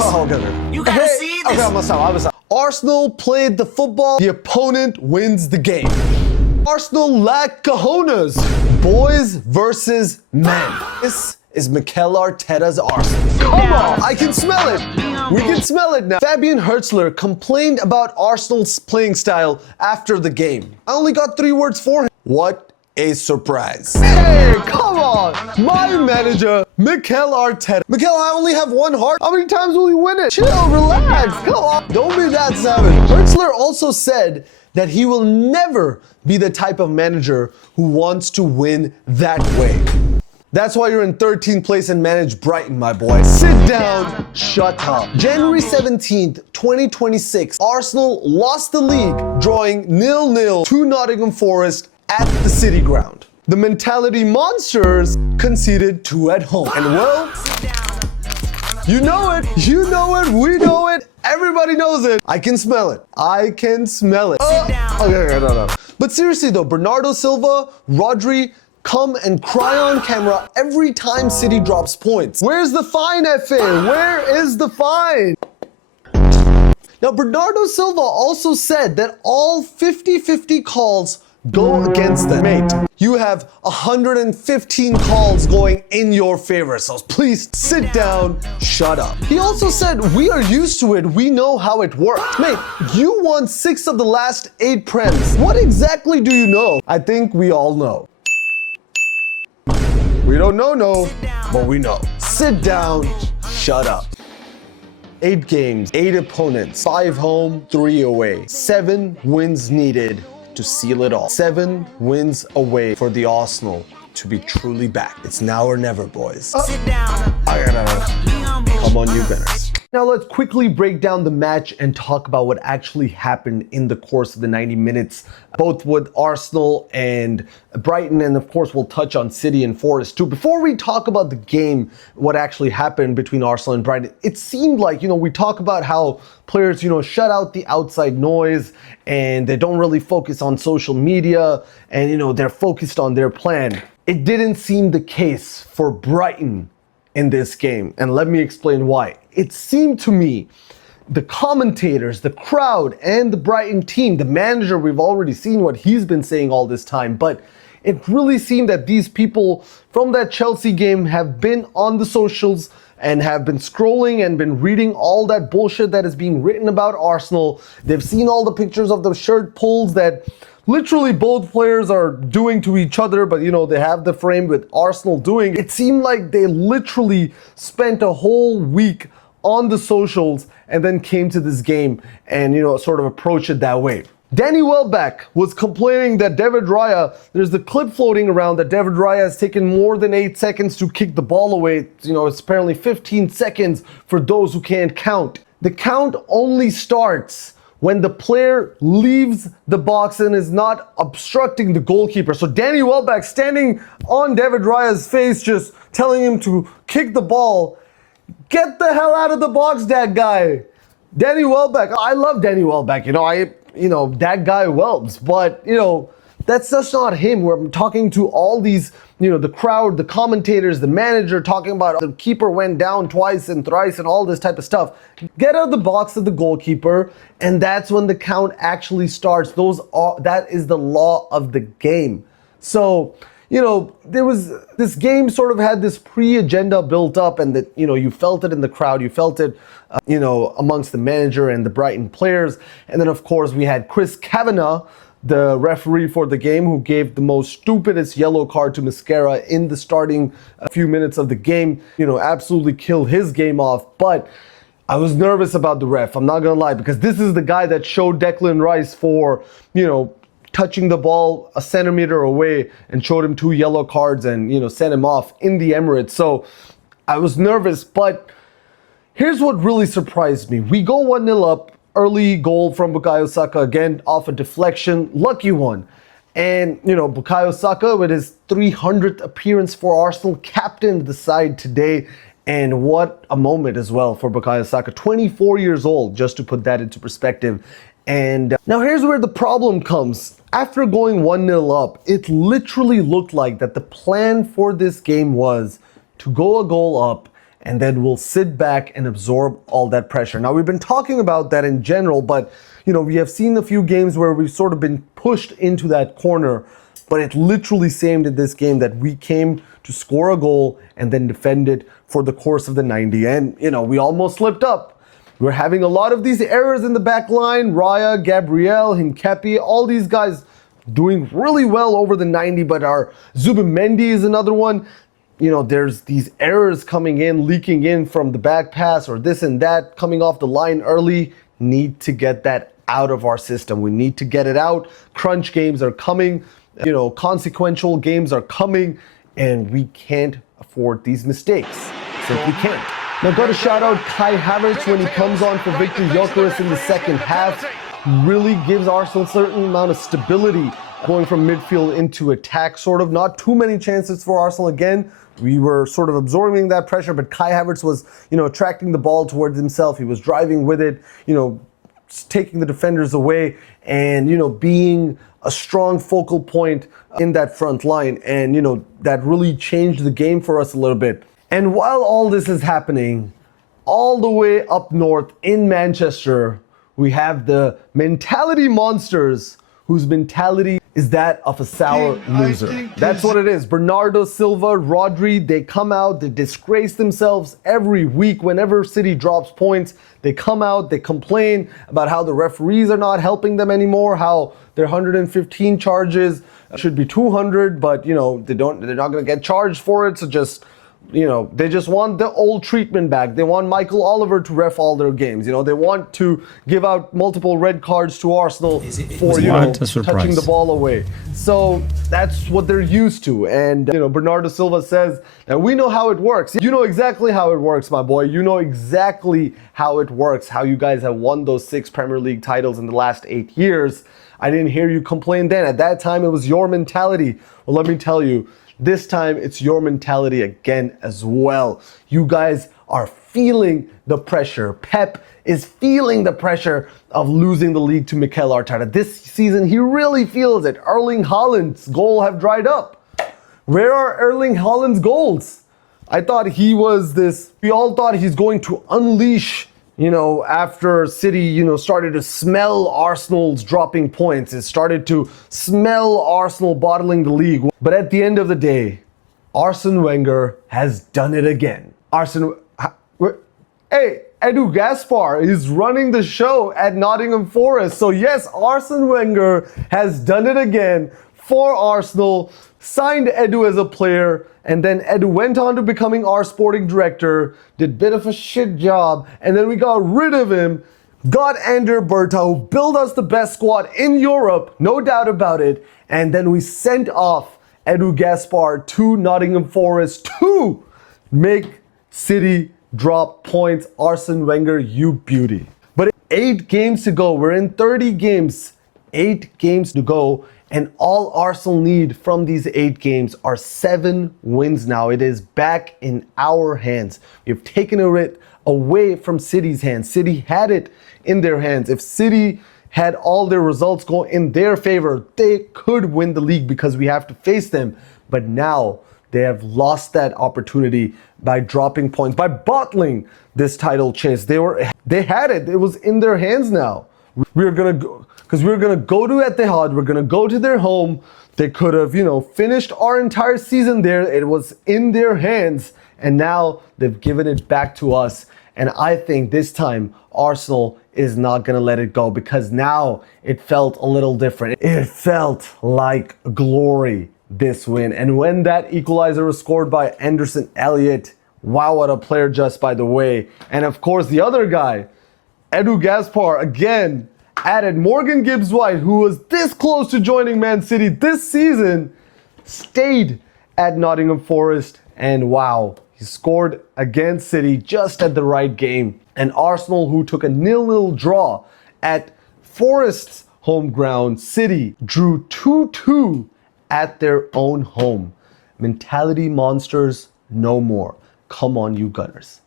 Oh, okay. You gotta see this. Okay, I'm gonna stop. Arsenal played the football. The opponent wins the game. Arsenal lack cojones. Boys versus men. This is Mikel Arteta's Arsenal. Come on, I can smell it. We can smell it now. Fabian Hertzler complained about Arsenal's playing style after the game. I only got 3 words for him. What a surprise. Hey, come on. My manager, Mikel Arteta. Mikel, I only have 1 heart. How many times will you win it? Chill, relax, come on. Don't be that savage. Hertzler also said that he will never be the type of manager who wants to win that way. That's why you're in 13th place and manage Brighton, my boy. Sit down, shut up. January 17th, 2026, Arsenal lost the league, drawing 0-0 to Nottingham Forest at the City Ground. The Mentality Monsters conceded 2 at home. And well, you know it, we know it, everybody knows it. I can smell it. I can smell it. Okay, no. But seriously though, Bernardo Silva, Rodri, come and cry on camera every time City drops points. Where's the fine, FA? Where is the fine? Now, Bernardo Silva also said that all 50-50 calls go against them. Mate, you have 115 calls going in your favor, so please sit down, shut up. He also said, we are used to it, we know how it works. Mate, you won 6 of the last 8 Prems. What exactly do you know? I think we all know. We don't know, but we know. Sit down, shut up. 8 games, 8 opponents, 5 home, 3 away. 7 wins needed to seal it all. 7 wins away for the Arsenal to be truly back. It's now or never, boys. Sit down. Come on, you Gunners. Now let's quickly break down the match and talk about what actually happened in the course of the 90 minutes, both with Arsenal and Brighton, and of course we'll touch on City and Forest too. Before we talk about the game, what actually happened between Arsenal and Brighton, it seemed like, we talk about how players, shut out the outside noise and they don't really focus on social media and, they're focused on their plan. It didn't seem the case for Brighton in this game, and let me explain why. It seemed to me the commentators, the crowd, and the Brighton team, the manager, we've already seen what he's been saying all this time, but it really seemed that these people from that Chelsea game have been on the socials and have been scrolling and been reading all that bullshit that is being written about Arsenal. They've seen all the pictures of the shirt pulls that literally both players are doing to each other, but they have the frame with Arsenal doing. It seemed like they literally spent a whole week on the socials and then came to this game and sort of approached it that way. Danny Welbeck was complaining that David Raya, there's the clip floating around that David Raya has taken more than 8 seconds to kick the ball away. It's apparently 15 seconds for those who can't count. The count only starts when the player leaves the box and is not obstructing the goalkeeper. So Danny Welbeck standing on David Raya's face, just telling him to kick the ball. Get the hell out of the box, that guy. Danny Welbeck, I love Danny Welbeck. That guy Welbs, but that's just not him. We're talking to all these, the crowd, the commentators, the manager, talking about the keeper went down twice and thrice and all this type of stuff. Get out of the box of the goalkeeper, and that's when the count actually starts. That is the law of the game. So, there was this game sort of had this pre-agenda built up, and that, you felt it in the crowd, you felt it, amongst the manager and the Brighton players. And then, of course, we had Chris Kavanagh, the referee for the game, who gave the most stupidest yellow card to Mascara in the starting few minutes of the game, absolutely killed his game off. But I was nervous about the ref, I'm not gonna lie, because this is the guy that showed Declan Rice for, touching the ball a centimeter away and showed him 2 yellow cards and, sent him off in the Emirates. So I was nervous, but here's what really surprised me. We go 1-0 up, early goal from Bukayo Saka, again, off a deflection, lucky one. And, Bukayo Saka, with his 300th appearance for Arsenal, captained the side today. And what a moment as well for Bukayo Saka, 24 years old, just to put that into perspective. And now here's where the problem comes. After going 1-0 up, it literally looked like that the plan for this game was to go a goal up and then we'll sit back and absorb all that pressure. Now, we've been talking about that in general, but we have seen a few games where we've sort of been pushed into that corner, but it literally seemed in this game that we came to score a goal and then defend it for the course of the 90. And, we almost slipped up. We're having a lot of these errors in the back line. Raya, Gabriel, Hincapi, all these guys doing really well over the 90, but our Zubimendi is another one. There's these errors coming in, leaking in from the back pass or this and that, coming off the line early. Need to get that out of our system. We need to get it out. Crunch games are coming. Consequential games are coming, and we can't afford these mistakes. Simply can't. Now, got to shout out Kai Havertz when he comes on for Victor Gyökeres in the second half. Really gives Arsenal a certain amount of stability going from midfield into attack, sort of. Not too many chances for Arsenal again. We were sort of absorbing that pressure, but Kai Havertz was, attracting the ball towards himself. He was driving with it, taking the defenders away and, being a strong focal point in that front line. And, that really changed the game for us a little bit. And while all this is happening, all the way up north in Manchester, we have the mentality monsters whose mentality is that of a sour loser. That's what it is. Bernardo Silva, Rodri, they come out, they disgrace themselves every week whenever City drops points. They come out, they complain about how the referees are not helping them anymore, how their 115 charges should be 200, but they're not going to get charged for it, so just they just want the old treatment back. They want Michael Oliver to ref all their games. They want to give out multiple red cards to Arsenal for, touching the ball away. So that's what they're used to. And, Bernardo Silva says that we know how it works. You know exactly how it works, my boy. You know exactly how it works, how you guys have won those 6 Premier League titles in the last 8 years. I didn't hear you complain then. At that time, it was your mentality. Well, let me tell you, this time, it's your mentality again as well. You guys are feeling the pressure. Pep is feeling the pressure of losing the league to Mikel Arteta. This season, he really feels it. Erling Haaland's goal have dried up. Where are Erling Haaland's goals? I thought he was this, we all thought he's going to unleash, after City, started to smell Arsenal's dropping points. It started to smell Arsenal bottling the league. But at the end of the day, Arsene Wenger has done it again. Hey, Edu Gaspar is running the show at Nottingham Forest. So yes, Arsene Wenger has done it again for Arsenal, signed Edu as a player, and then Edu went on to becoming our sporting director, did a bit of a shit job, and then we got rid of him, got Ander Berta, who built us the best squad in Europe, no doubt about it, and then we sent off Edu Gaspar to Nottingham Forest to make City drop points. Arsene Wenger, you beauty. But 8 games to go. We're in 30 games. 8 games to go. And all Arsenal need from these 8 games are 7 wins now. It is back in our hands. We've taken it away from City's hands. City had it in their hands. If City had all their results go in their favor, they could win the league because we have to face them. But now they have lost that opportunity by dropping points, by bottling this title chase. They had it. It was in their hands now. We're gonna go to Etihad. We're gonna go to their home. They could have, finished our entire season there. It was in their hands, and now they've given it back to us. And I think this time Arsenal is not gonna let it go, because now it felt a little different. It felt like glory, this win. And when that equalizer was scored by Anderson Elliott, wow, what a player, just by the way. And of course, the other guy, Edu Gaspar, again, added Morgan Gibbs-White, who was this close to joining Man City this season, stayed at Nottingham Forest, and wow, he scored against City just at the right game. And Arsenal, who took a 0-0 draw at Forest's home ground, City drew 2-2 at their own home. Mentality monsters, no more. Come on, you Gunners.